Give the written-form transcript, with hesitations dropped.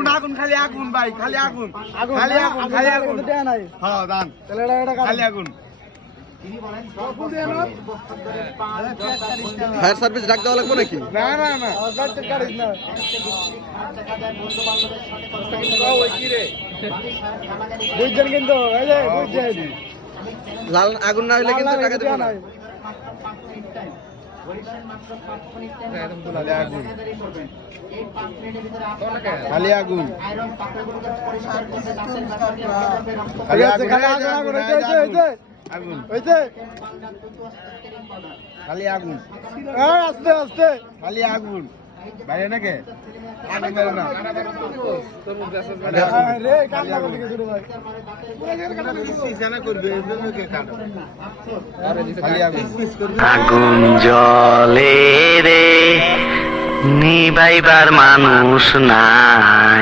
আগুন আগুন খালি আগুন ভাই খালি আগুন খালি আগুন খালি আগুন হ্যাঁ দান খালি আগুন ফায়ার সার্ভিস ডাক দেওয়া লাগবে নাকি? না না না বুঝছেন কিন্তু বুঝছেন লাল আগুন না হলে কিন্তু টাকা দেবো না। খালি আগুন খালি আগুন আগুন খালি আগুন আস্তে আস্তে খালি আগুন বাইরে নাকি আগুন বেরো না রে কান্না করতে শুরু ভাই সিসানা করবে এমনকে কাটো খালি আগুন আগুন জ্বলে রে নিভাইবার মানুষ নাই।